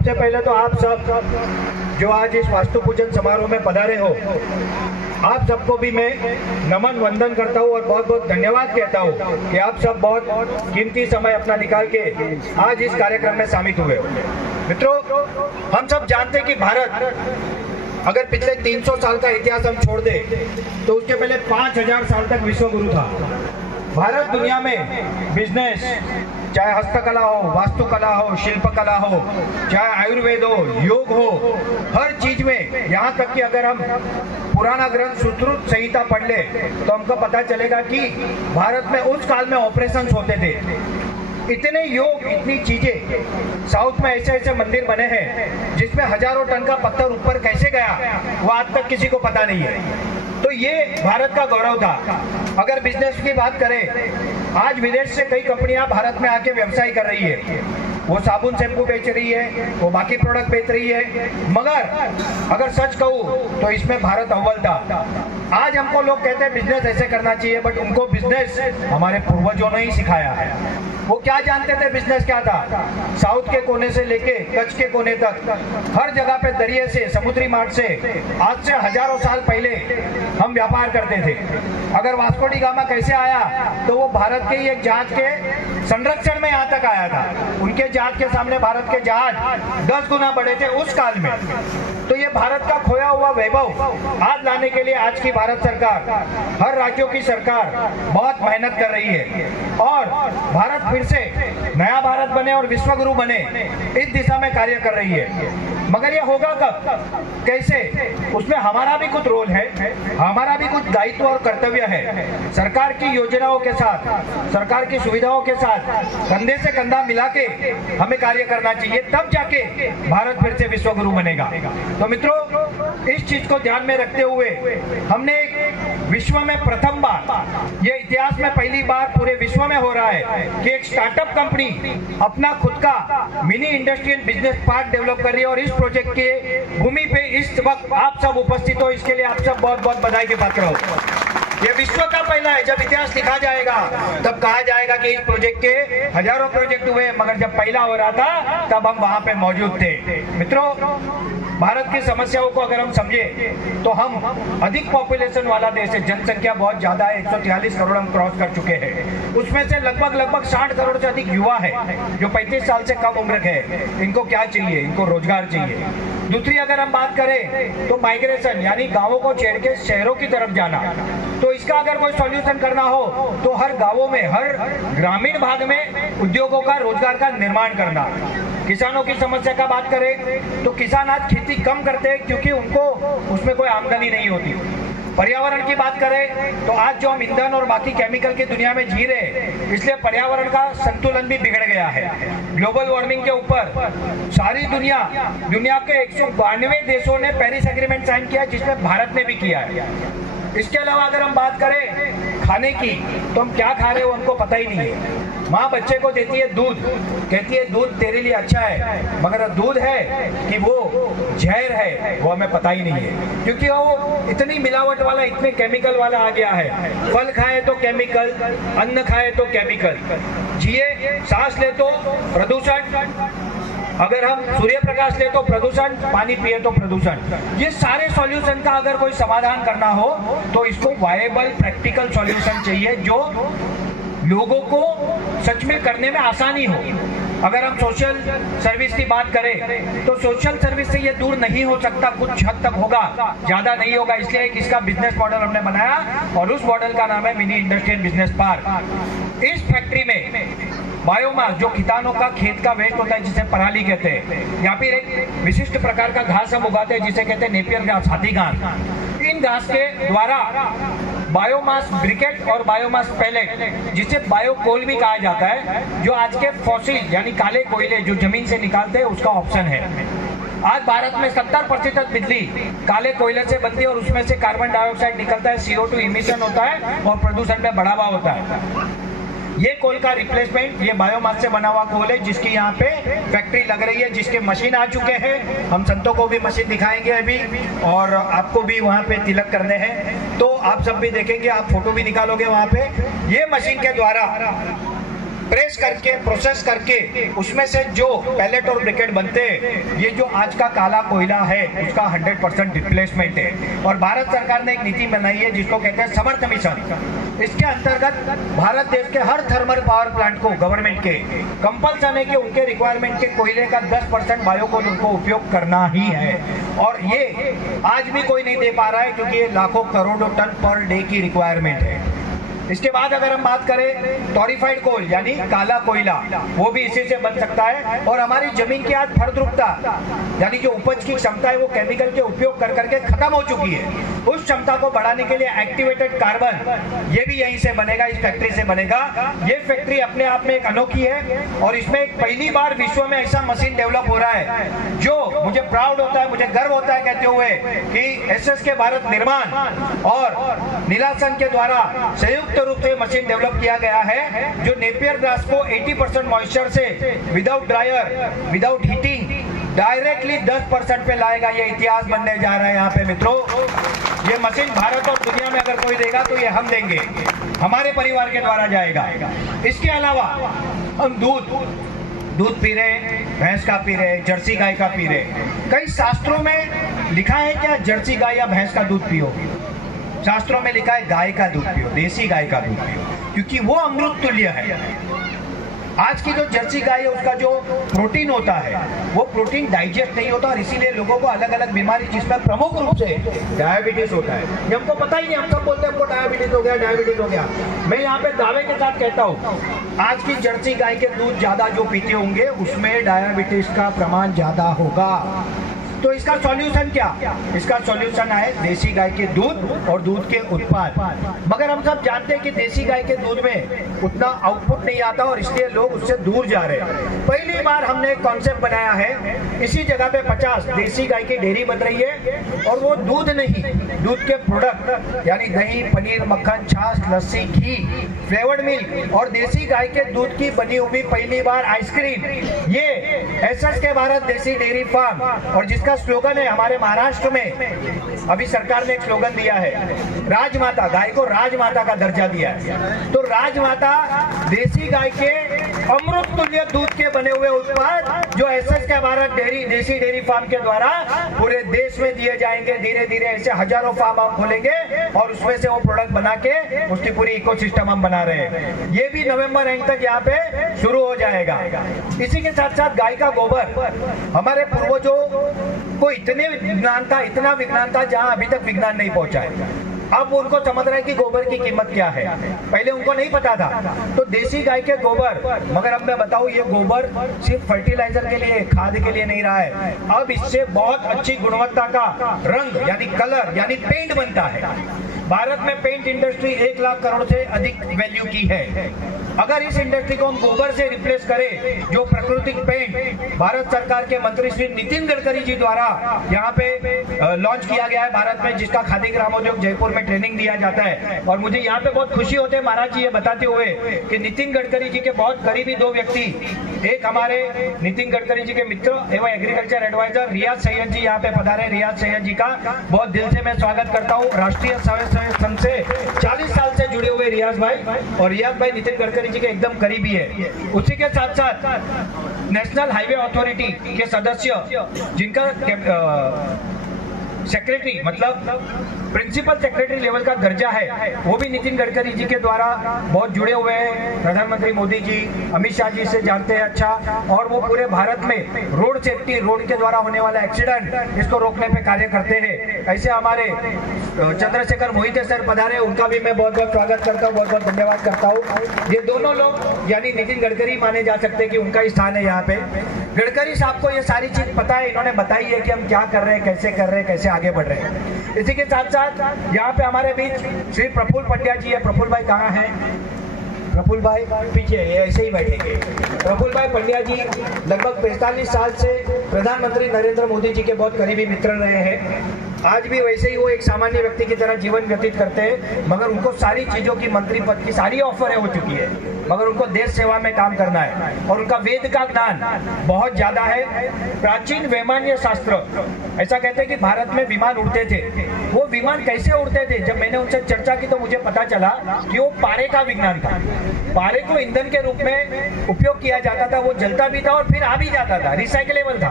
सबसे पहले तो आप सब जो आज इस वास्तु पूजन समारोह में पधारे हो, आप सबको भी मैं नमन वंदन करता हूँ और बहुत बहुत धन्यवाद कहता हूँ कि आप सब बहुत कीमती समय अपना निकाल के आज इस कार्यक्रम में शामिल हुए हो। मित्रों, हम सब जानते हैं कि भारत अगर पिछले 300 साल का इतिहास हम छोड़ दे तो उसके पहले 5000 साल तक विश्व गुरु था। भारत दुनिया में बिजनेस, चाहे हस्तकला हो, वास्तुकला हो, शिल्पकला हो, चाहे आयुर्वेद हो, योग हो, हर चीज में, यहाँ तक कि अगर हम पुराना ग्रंथ सुश्रुत संहिता पढ़ ले तो हमको पता चलेगा कि भारत में उस काल में ऑपरेशंस होते थे। इतने योग, इतनी चीजें, साउथ में ऐसे ऐसे मंदिर बने हैं जिसमें हजारों टन का पत्थर ऊपर कैसे गया वो आज तक किसी को पता नहीं है। तो ये भारत का गौरव था। अगर बिजनेस की बात करें, आज विदेश से कई कंपनियां भारत में आके व्यवसाय कर रही है। वो साबुन शैम्पू बेच रही है, वो बाकी प्रोडक्ट बेच रही है, मगर अगर सच कहूँ तो इसमें भारत अव्वल था। आज हमको लोग कहते हैं बिजनेस ऐसे करना चाहिए, बट उनको बिजनेस हमारे पूर्वजों ने ही सिखाया है। वो क्या जानते थे बिजनेस क्या था? साउथ के कोने से लेके कच्छ के कोने तक हर जगह पे दरिया से, समुद्री मार्ग से आज से हजारों साल पहले हम व्यापार करते थे। अगर वास्को डी गामा कैसे आया तो वो भारत के ही एक जहाज के संरक्षण में यहाँ तक आया था। उनके जहाज के सामने भारत के जहाज 10 गुना बड़े थे उस काल में। तो ये भारत का खोया हुआ वैभव आज लाने के लिए आज की भारत सरकार, हर राज्यों की सरकार बहुत मेहनत कर रही है और भारत फिर से नया भारत बने और विश्व गुरु बने, इस दिशा में कार्य कर रही है। मगर ये होगा कब, कैसे? उसमें हमारा भी कुछ रोल है, हमारा भी कुछ दायित्व और कर्तव्य है। सरकार की योजनाओं के साथ, सरकार की सुविधाओं के साथ कंधे से कंधा मिला के हमें कार्य करना चाहिए, तब जाके भारत फिर से विश्व गुरु बनेगा। तो मित्रों, इस चीज को ध्यान में रखते हुए हमने विश्व में प्रथम बार, ये इतिहास में पहली बार पूरे विश्व में हो रहा है कि एक स्टार्टअप कंपनी अपना खुद का mini industrial business park develop कर रही है। और इस प्रोजेक्ट के भूमि पे इस वक्त आप सब उपस्थित हो, इसके लिए आप सब बहुत बहुत बधाई के पात्र हो। ये विश्व का पहला है। जब इतिहास लिखा जाएगा तब कहा जाएगा कि इस प्रोजेक्ट के हजारों प्रोजेक्ट हुए, मगर जब पहला हो रहा था तब हम वहां पे मौजूद थे। मित्रों, भारत की समस्याओं को अगर हम समझे तो हम अधिक पॉपुलेशन वाला देश है, जनसंख्या बहुत ज्यादा है, 143 करोड़ हम क्रॉस कर चुके हैं। उसमें से लगभग 60 करोड़ से अधिक युवा है जो 35 साल से कम उम्र के हैं। इनको क्या चाहिए? इनको रोजगार चाहिए। दूसरी अगर हम बात करें तो माइग्रेशन, यानी गांवों को छोड़ के शहरों की तरफ जाना। तो इसका अगर कोई सॉल्यूशन करना हो तो हर गांवों में, हर ग्रामीण भाग में उद्योगों का, रोजगार का निर्माण करना। किसानों की समस्या का बात करें तो किसान आज खेती कम करते हैं क्योंकि उनको उसमें कोई आमदनी नहीं होती। पर्यावरण की बात करें तो आज जो हम ईंधन और बाकी केमिकल की दुनिया में जी रहे हैं, इसलिए पर्यावरण का संतुलन भी बिगड़ गया है। ग्लोबल वार्मिंग के ऊपर सारी दुनिया के 192 देशों ने पेरिस एग्रीमेंट साइन किया, जिसमें भारत ने भी किया है। इसके अलावा अगर हम बात करें खाने की, तो हम क्या खा रहे हो हमको पता ही नहीं है। माँ बच्चे को देती है दूध, कहती है दूध तेरे लिए अच्छा है, मगर दूध है कि वो जहर है वो हमें पता ही नहीं है, क्योंकि वो इतनी मिलावट वाला, इतने केमिकल वाला आ गया है। फल खाए तो केमिकल, अन्न खाए तो केमिकल, जिए सांस ले तो प्रदूषण, अगर हम सूर्य प्रकाश ले तो प्रदूषण, पानी पिए तो प्रदूषण। ये सारे सॉल्यूशन का अगर कोई समाधान करना हो तो इसको वायबल प्रैक्टिकल सॉल्यूशन चाहिए जो लोगों को सच में करने में आसानी हो। अगर हम सोशल सर्विस की बात करें तो सोशल सर्विस से ये दूर नहीं हो सकता, कुछ हद तक होगा, ज्यादा नहीं होगा। इसलिए एक इसका बिजनेस मॉडल हमने बनाया और उस मॉडल का नाम है मिनी इंडस्ट्रियल बिजनेस पार्क। इस फैक्ट्री में बायोमास, जो किसानों का खेत का वेस्ट होता है जिसे पराली कहते हैं, या फिर एक विशिष्ट प्रकार का घास हम उगाते हैं जिसे कहते हैं नेपियर घास, हाथी घास। इन घास के द्वारा बायोमास ब्रिकेट और बायोमास पैलेट, जिसे बायोकोल भी कहा जाता है, जो आज के फॉसिल यानी काले कोयले जो जमीन से निकालते हैं उसका ऑप्शन है। आज भारत में 70% बिजली काले कोयले से बनती है और उसमें से कार्बन डाइऑक्साइड निकलता है, CO2 इमिशन होता है और प्रदूषण में बढ़ावा होता है। ये कोल का रिप्लेसमेंट ये बायोमास से बना हुआ कोल है, जिसकी यहाँ पे फैक्ट्री लग रही है, जिसके मशीन आ चुके हैं। हम संतों को भी मशीन दिखाएंगे अभी, और आपको भी वहाँ पे तिलक करने हैं, तो आप सब भी देखेंगे, आप फोटो भी निकालोगे वहाँ पे। ये मशीन के द्वारा प्रेस करके प्रोसेस करके उसमें से जो पैलेट और ब्रिकेट बनते हैं, ये जो आज का काला कोयला है उसका 100% रिप्लेसमेंट है। और भारत सरकार ने एक नीति बनाई है जिसको कहते हैं समर्थ मिशन। इसके अंतर्गत भारत देश के हर थर्मल पावर प्लांट को गवर्नमेंट के कंपल्सन है कि उनके रिक्वायरमेंट के कोयले का 10% बायोकोल उनको उपयोग करना ही है। और ये आज भी कोई नहीं दे पा रहा है क्योंकि ये लाखों करोड़ों टन पर डे की रिक्वायरमेंट है। इसके बाद अगर हम बात करें टॉरिफाइड कोल यानी काला कोयला, वो भी इसी से बन सकता है। और हमारी जमीन की आज फलद्रुपता यानी जो उपज की क्षमता है वो केमिकल के उपयोग कर करके खत्म हो चुकी है। उस क्षमता को बढ़ाने के लिए एक्टिवेटेड कार्बन ये भी यहीं से बनेगा, इस फैक्ट्री से बनेगा। ये फैक्ट्री अपने आप में एक अनोखी है और इसमें पहली बार विश्व में ऐसा मशीन डेवलप हो रहा है जो मुझे प्राउड होता है, मुझे गर्व होता है कहते हुए कि एसएसके भारत निर्माण और नीलासन के द्वारा संयुक्त रूप से मशीन डेवलप किया गया है जो नेपियर ग्रास को 80% मॉइस्चर से without dryer without heating directly 10% पे लाएगा। ये इतिहास बनने जा रहा है यहाँ पे मित्रों। ये मशीन भारत और दुनिया में अगर कोई देगा तो ये हम देंगे, हमारे परिवार के द्वारा जाएगा। इसके अलावा हम दूध पी रहे, भैंस का पी रहे, जर्सी गाय का पी रहे। कई शास्त्रों में लिखा है क्या जर्सी गाय या भैंस का दूध पियो? शास्त्रों में लिखा है गाय का दूध पियो, देसी गाय का दूध पियो, क्योंकि वो अमृत तुल्य है। आज की जो जर्सी गाय है उसका जो प्रोटीन होता है वो प्रोटीन डाइजेस्ट नहीं होता और इसीलिए लोगों को अलग अलग बीमारी जिसमें प्रमुख रूप से डायबिटीज होता है। ये हमको पता ही नहीं, हम सब बोलते हैं हमको डायबिटीज हो गया, डायबिटीज हो गया। मैं यहाँ पे दावे के साथ कहता हूँ आज की जर्सी गाय के दूध ज्यादा जो पीते होंगे उसमें डायबिटीज का प्रमाण ज्यादा होगा। तो इसका सॉल्यूशन क्या? इसका सॉल्यूशन है देसी गाय के दूध और दूध के उत्पाद। मगर हम सब जानते हैं कि देसी गाय के दूध में उतना आउटपुट नहीं आता और इसलिए लोग उससे दूर जा रहे हैं। पहली बार हमने एक कॉन्सेप्ट बनाया है, इसी जगह पे 50 देसी गाय की डेयरी बन रही है और वो दूध नहीं, दूध के प्रोडक्ट यानी दही, पनीर, मक्खन, छाछ, लस्सी, घी, फ्लेवर्ड मिल्क और देसी गाय के दूध की बनी हुई पहली बार आइसक्रीम, ये एसएसके भारत देसी डेयरी फार्म। और जिसका स्लोगन है हमारे महाराष्ट्र में अभी सरकार ने एक स्लोगन दिया है, राजमाता, गाय को राजमाता का दर्जा दिया है। तो राजमाता देसी गाय के अमृत तुल्य दूध के बने हुए उत्पाद जो एसएसके भारत डेयरी देसी डेयरी फार्म के द्वारा पूरे देश में दिए जाएंगे। धीरे धीरे ऐसे हजारों फार्म हम खोलेंगे और उसमें से वो प्रोडक्ट बना के उसकी पूरी इकोसिस्टम हम बना रहे हैं। ये भी नवंबर एंड तक यहाँ पे शुरू हो जाएगा। इसी के साथ साथ गाय का गोबर, हमारे पूर्वजों को इतना विज्ञान था जहां अभी तक विज्ञान नहीं पहुंचा है। अब उनको समझ रहे हैं कि गोबर की कीमत क्या है, पहले उनको नहीं पता था। तो देसी गाय के गोबर, मगर अब मैं बताऊं ये गोबर सिर्फ फर्टिलाइजर के लिए, खाद के लिए नहीं रहा है। अब इससे बहुत अच्छी गुणवत्ता का रंग यानी कलर यानी पेंट बनता है। भारत में पेंट इंडस्ट्री 1 लाख करोड़ से अधिक वैल्यू की है। अगर इस इंडस्ट्री को हम गोबर से रिप्लेस करें, जो प्राकृतिक पेंट भारत सरकार के मंत्री श्री नितिन गडकरी जी द्वारा यहाँ पे लॉन्च किया गया है भारत में, जिसका खादी ग्रामोद्योग जयपुर में ट्रेनिंग दिया जाता है। और मुझे यहाँ पे बहुत खुशी होते है महाराज जी ये बताते हुए कि नितिन गडकरी जी के बहुत करीबी 2 व्यक्ति, एक हमारे नितिन गडकरी जी के मित्र एवं एग्रीकल्चर एडवाइजर रियाज सैयद जी यहाँ पे पधारे। रियाज सैयद जी का बहुत दिल से मैं स्वागत करता हूँ। राष्ट्रीय संघ से 40 साल से जुड़े हुए रियाज भाई, और रियाज भाई नितिन गडकरी जी के एकदम करीबी है। उसी के साथ साथ नेशनल हाईवे अथॉरिटी के सदस्य जिनका सेक्रेटरी मतलब प्रिंसिपल सेक्रेटरी लेवल का दर्जा है, वो भी नितिन गडकरी जी के द्वारा बहुत जुड़े हुए हैं। प्रधानमंत्री मोदी जी, अमित शाह जी से जानते हैं अच्छा, और वो पूरे भारत में रोड सेफ्टी, रोड के द्वारा होने वाला एक्सीडेंट, इसको रोकने पे कार्य करते हैं। ऐसे हमारे चंद्रशेखर मोहिते सर पधारे, उनका भी मैं बहुत बहुत स्वागत करता हूँ, बहुत बहुत धन्यवाद करता हूँ। ये दोनों लोग यानी नितिन गडकरी माने जा सकते हैं कि उनका ही स्थान है यहाँ पे। गडकरी साहब को ये सारी चीज पता है, इन्होंने बताई है कि हम क्या कर रहे हैं, कैसे कर रहे हैं, कैसे आगे बढ़ रहे हैं। इसी के साथ साथ यहाँ पे हमारे बीच श्री प्रफुल्ल पंड्या जी है। प्रफुल्ल भाई कहाँ हैं? प्रफुल्ल भाई पीछे ऐसे ही बैठेंगे। प्रफुल्ल भाई पंड्या जी लगभग 45 साल से प्रधानमंत्री नरेंद्र मोदी जी के बहुत करीबी मित्र रहे हैं। आज भी वैसे ही वो एक सामान्य व्यक्ति की तरह जीवन व्यतीत करते हैं, मगर उनको सारी चीजों की, मंत्री पद की सारी ऑफर हो चुकी है, मगर उनको देश सेवा में काम करना है और उनका वेद का ज्ञान बहुत ज्यादा है। प्राचीन वैमान्य शास्त्र ऐसा कहते हैं कि भारत में विमान उड़ते थे। वो विमान कैसे उड़ते थे, जब मैंने उनसे चर्चा की तो मुझे पता चला कि वो पारे का विज्ञान था। पारे को ईंधन के रूप में उपयोग किया जाता था, वो जलता भी था और फिर आ भी जाता था, रिसाइकलेबल था।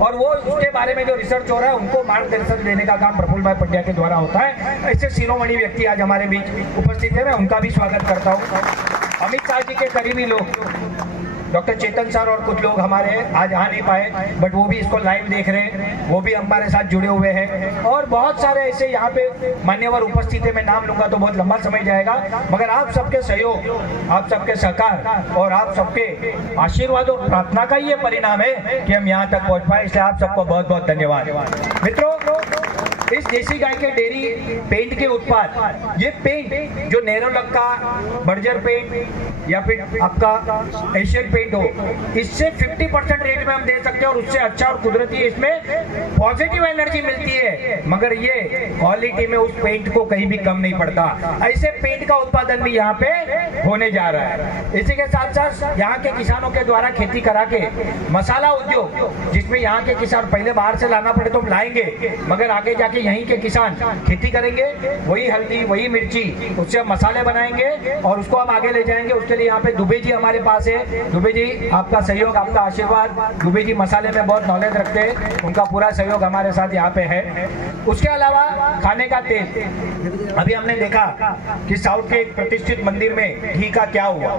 और वो उसके बारे में जो रिसर्च हो रहा है उनको मार्गदर्शन देने का काम प्रफुल्ल भाई पंड्या के द्वारा होता है। ऐसे शिरोमणि व्यक्ति आज हमारे बीच उपस्थित है, मैं उनका भी स्वागत करता हूँ। अमित शाह जी के करीबी लोग डॉक्टर चेतन सर और कुछ लोग हमारे आज आ नहीं पाए, बट वो भी इसको लाइव देख रहे हैं, वो भी हमारे साथ जुड़े हुए हैं। और बहुत सारे ऐसे यहाँ पे मान्यवर उपस्थित है, मैं नाम लूंगा तो बहुत लंबा समय जाएगा, मगर आप सबके सहयोग, आप सबके सहकार और आप सबके आशीर्वाद और प्रार्थना का ये परिणाम है कि हम यहाँ तक पहुँच पाए। इसलिए आप सबको बहुत बहुत धन्यवाद। मित्रों, इस देसी गाय के डेयरी पेंट के उत्पाद, ये पेंट जो नेरोलक का बर्जर पेंट या फिर आपका एशियन पेंट हो, इससे 50% रेट में हम दे सकते हैं और उससे अच्छा और कुदरती इसमें पॉजिटिव एनर्जी मिलती है, मगर ये क्वालिटी में उस पेंट को कहीं भी कम नहीं पड़ता। ऐसे पेंट का उत्पादन भी यहाँ पे होने जा रहा है। इसी के साथ साथ यहाँ के किसानों के द्वारा खेती करा के मसाला उद्योग, जिसमें यहाँ के किसान पहले बाहर से लाना पड़े तो हम लाएंगे, मगर आगे जाके यहीं के किसान खेती करेंगे, वही हल्दी वही मिर्ची, उससे हम मसाले बनाएंगे और उसको हम आगे ले जाएंगे। उसके लिए यहाँ पे दुबे जी हमारे पास है। दुबे जी, आपका सहयोग, आपका आशीर्वाद। दुबे जी मसाले में बहुत नॉलेज रखते हैं, उनका पूरा सहयोग हमारे साथ यहाँ पे है। उसके अलावा खाने का तेल, अभी हमने देखा कि साउथ के एक प्रतिष्ठित मंदिर में घी का क्या हुआ,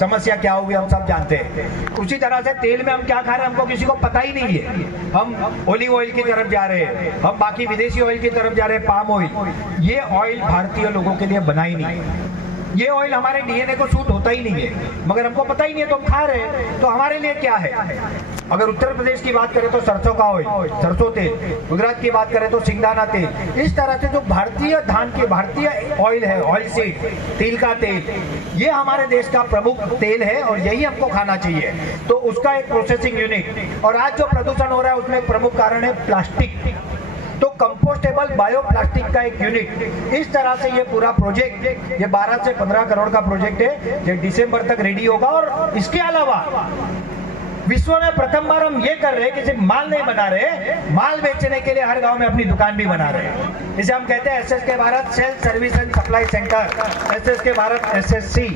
समस्या क्या हुई, हम सब जानते हैं। उसी तरह से तेल में हम क्या खा रहे हैं हमको किसी को पता ही नहीं है। हम ओलिव ऑयल की तरफ जा रहे हैं, हम बाकी विदेशी ऑयल की तरफ जा रहे हैं, पाम ऑयल। ये ऑयल भारतीय लोगों के लिए बना ही नहीं है। ये ऑयल हमारे डीएनए को सूट होता ही नहीं है, मगर हमको पता ही नहीं है तो हम खा रहे हैं। तो हमारे लिए क्या है? अगर उत्तर प्रदेश की बात करें तो सरसों का ऑयल, सरसों तेल, गुजरात की बात करें तो सिंगदाना तेल। इस तरह से जो भारतीय धान के भारतीय ऑयल है, ऑयल सीड, तिल का तेल, ये हमारे देश का प्रमुख तेल है और यही हमको खाना चाहिए। तो उसका एक प्रोसेसिंग यूनिट, और आज जो प्रदूषण हो रहा है उसमें एक प्रमुख कारण है प्लास्टिक। तो कंपोस्टेबल बायोप्लास्टिक का एक यूनिट, इस तरह से ये पूरा प्रोजेक्ट, ये 12 से 15 करोड़ का प्रोजेक्ट है, जो दिसंबर तक रेडी होगा। और इसके अलावा विश्व में प्रथम बार हम ये कर रहे हैं कि सिर्फ माल नहीं बना रहे, माल बेचने के लिए हर गांव में अपनी दुकान भी बना रहे हैं। इसे हम कहते हैं SSK Bharat self service and supply centre, SSK Bharat SSC,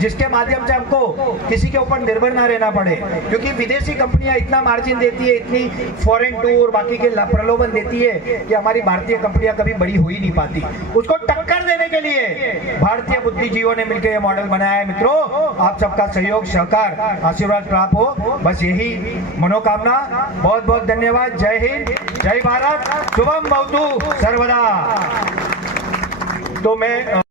जिसके माध्यम से हमको किसी के ऊपर निर्भर ना रहना पड़े। क्योंकि विदेशी कंपनियां इतना मार्जिन देती है, इतनी फॉरेन टूर बाकी के प्रलोभन देती है कि हमारी भारतीय कंपनियां कभी बड़ी हो ही नहीं पाती। उसको टक्कर देने के लिए भारतीय बुद्धिजीवियों ने मिलकर यह मॉडल बनाया है। मित्रों, आप सबका सहयोग, सहकार, आशीर्वाद प्राप्त हो, बस यही मनोकामना। बहुत बहुत धन्यवाद। जय हिंद, जय भारत, शुभम भवतु सर्वदा। तो मैं